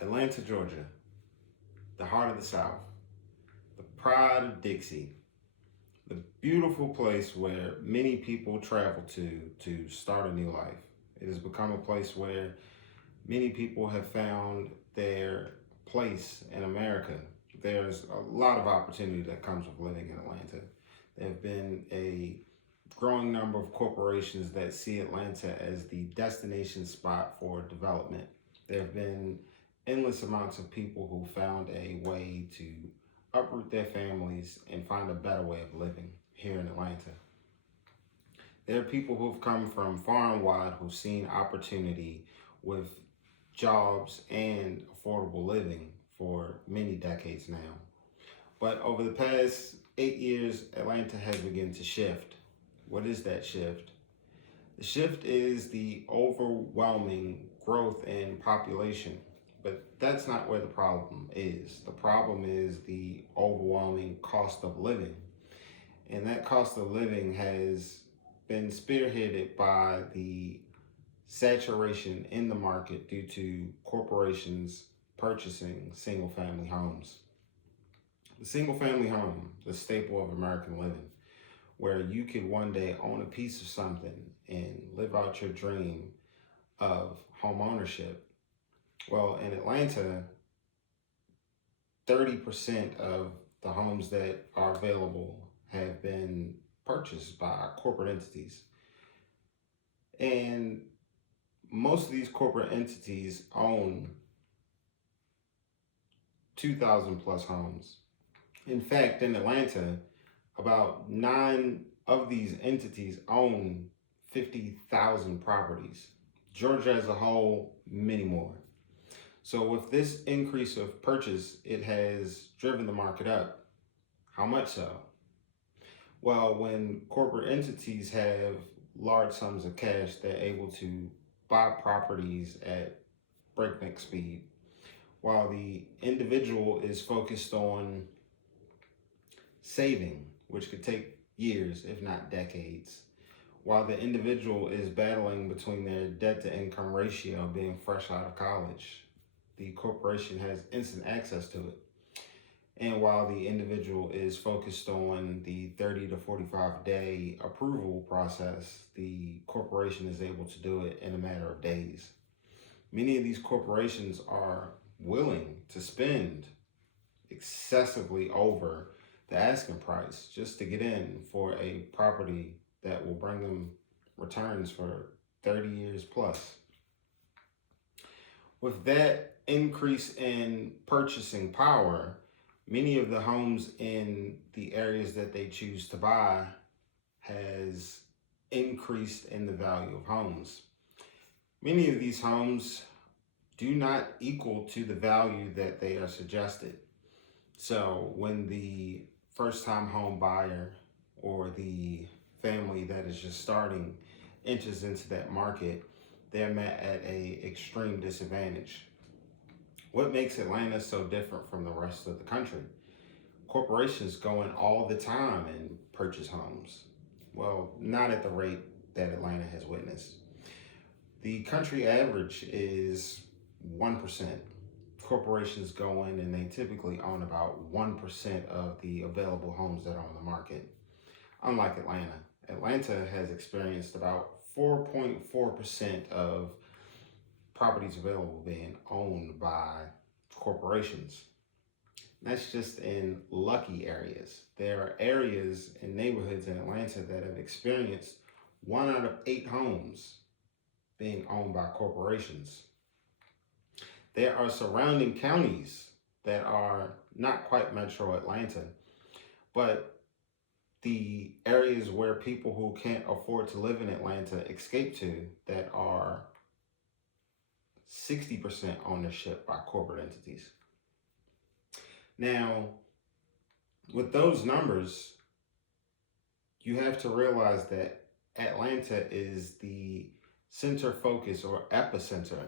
Atlanta, Georgia, the heart of the South, the pride of Dixie, the beautiful place where many people travel to start a new life. It has become a place where many people have found their place in America. There's a lot of opportunity that comes with living in Atlanta. There have been a growing number of corporations that see Atlanta as the destination spot for development. There have been endless amounts of people who found a way to uproot their families and find a better way of living here in Atlanta. There are people who've come from far and wide who've seen opportunity with jobs and affordable living for many decades now. But over the past 8 years, Atlanta has begun to shift. What is that shift? The shift is the overwhelming growth in population. But that's not where the problem is. The problem is the overwhelming cost of living. And that cost of living has been spearheaded by the saturation in the market due to corporations purchasing single family homes. The single family home, the staple of American living, where you could one day own a piece of something and live out your dream of home ownership. Well, in Atlanta, 30% of the homes that are available have been purchased by corporate entities. And most of these corporate entities own 2,000 plus homes. In fact, in Atlanta, about 9 of these entities own 50,000 properties. Georgia as a whole, many more. So with this increase of purchase, it has driven the market up. How much so? Well, when corporate entities have large sums of cash, they're able to buy properties at breakneck speed, while the individual is focused on saving, which could take years, if not decades, while the individual is battling between their debt to income ratio being fresh out of college. The corporation has instant access to it. And while the individual is focused on the 30 to 45 day approval process, the corporation is able to do it in a matter of days. Many of these corporations are willing to spend excessively over the asking price just to get in for a property that will bring them returns for 30 years plus. With that increase in purchasing power, many of the homes in the areas that they choose to buy has increased in the value of homes. Many of these homes do not equal to the value that they are suggested. So when the first time home buyer or the family that is just starting enters into that market, they're met at a extreme disadvantage. What makes Atlanta so different from the rest of the country? Corporations go in all the time and purchase homes. Well, not at the rate that Atlanta has witnessed. The country average is 1%. Corporations go in and they typically own about 1% of the available homes that are on the market. Unlike Atlanta, Atlanta has experienced about 4.4% of properties available being owned by corporations. That's just in lucky areas. There are areas and neighborhoods in Atlanta that have experienced 1 out of 8 homes being owned by corporations. There are surrounding counties that are not quite metro Atlanta, but the areas where people who can't afford to live in Atlanta escape to that are 60% ownership by corporate entities. Now, with those numbers, you have to realize that Atlanta is the center focus or epicenter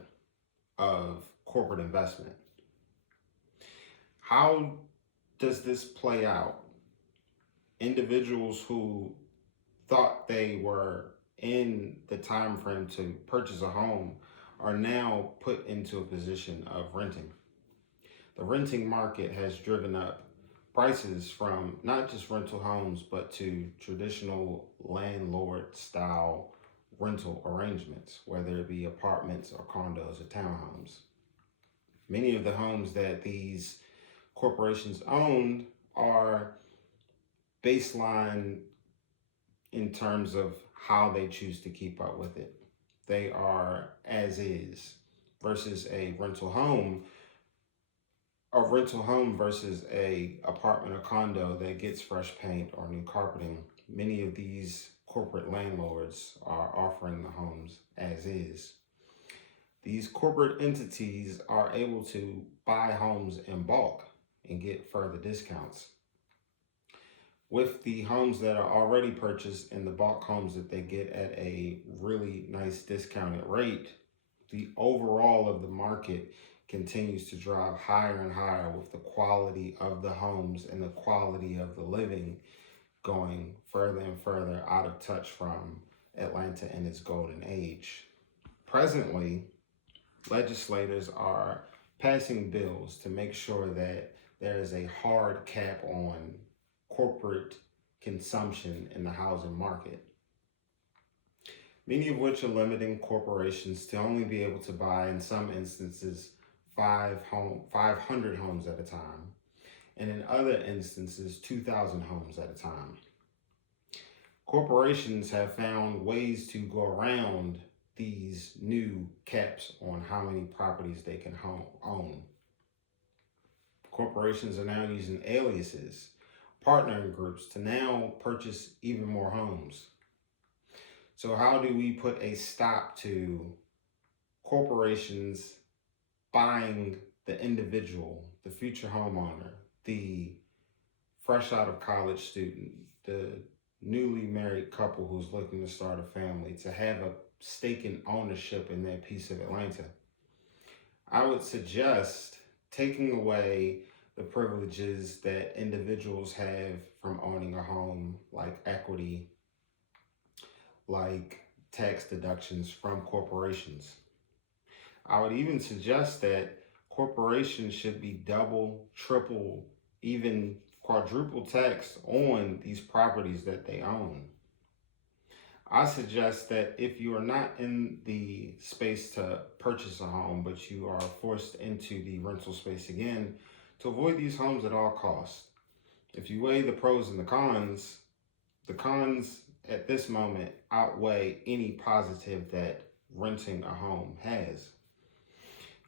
of corporate investment. How does this play out? Individuals who thought they were in the time frame to purchase a home are now put into a position of renting. The renting market has driven up prices from not just rental homes, but to traditional landlord style rental arrangements, whether it be apartments or condos or townhomes. Many of the homes that these corporations own are baseline in terms of how they choose to keep up with it. They are as is versus a rental home. A rental home versus a apartment or condo that gets fresh paint or new carpeting. Many of these corporate landlords are offering the homes as is. These corporate entities are able to buy homes in bulk and get further discounts. With the homes that are already purchased and the bulk homes that they get at a really nice discounted rate, the overall of the market continues to drive higher and higher, with the quality of the homes and the quality of the living going further and further out of touch from Atlanta in its golden age. Presently, legislators are passing bills to make sure that there is a hard cap on corporate consumption in the housing market, many of which are limiting corporations to only be able to buy, in some instances, 500 homes at a time, and in other instances, 2,000 homes at a time. Corporations have found ways to go around these new caps on how many properties they can own. Corporations are now using aliases, partnering groups to now purchase even more homes. So how do we put a stop to corporations buying the individual, the future homeowner, the fresh out of college student, the newly married couple who's looking to start a family, to have a stake in ownership in that piece of Atlanta? I would suggest taking away the privileges that individuals have from owning a home, like equity, like tax deductions from corporations. I would even suggest that corporations should be double, triple, even quadruple taxed on these properties that they own. I suggest that if you are not in the space to purchase a home, but you are forced into the rental space again, to avoid these homes at all costs. If you weigh the pros and the cons at this moment outweigh any positive that renting a home has.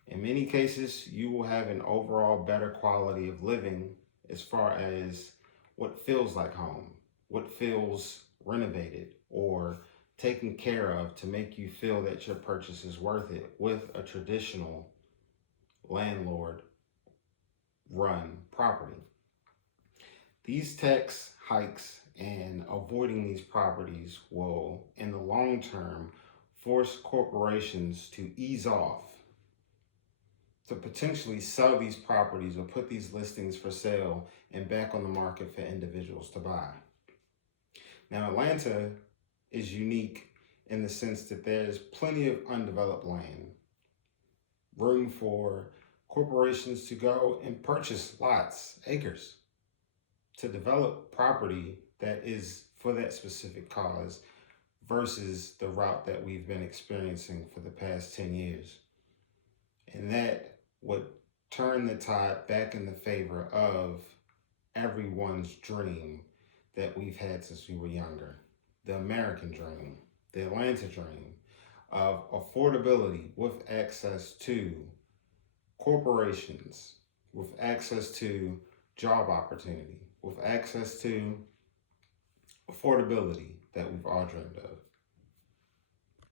In many cases, you will have an overall better quality of living as far as what feels like home, what feels renovated or taken care of to make you feel that your purchase is worth it with a traditional landlord run property. These tax hikes and avoiding these properties will, in the long term, force corporations to ease off, to potentially sell these properties or put these listings for sale and back on the market for individuals to buy. Now, Atlanta is unique in the sense that there's plenty of undeveloped land, room for corporations to go and purchase lots, acres, to develop property that is for that specific cause versus the route that we've been experiencing for the past 10 years. And that would turn the tide back in the favor of everyone's dream that we've had since we were younger. The American dream, the Atlanta dream of affordability with access to corporations, with access to job opportunity, with access to affordability that we've all dreamed of.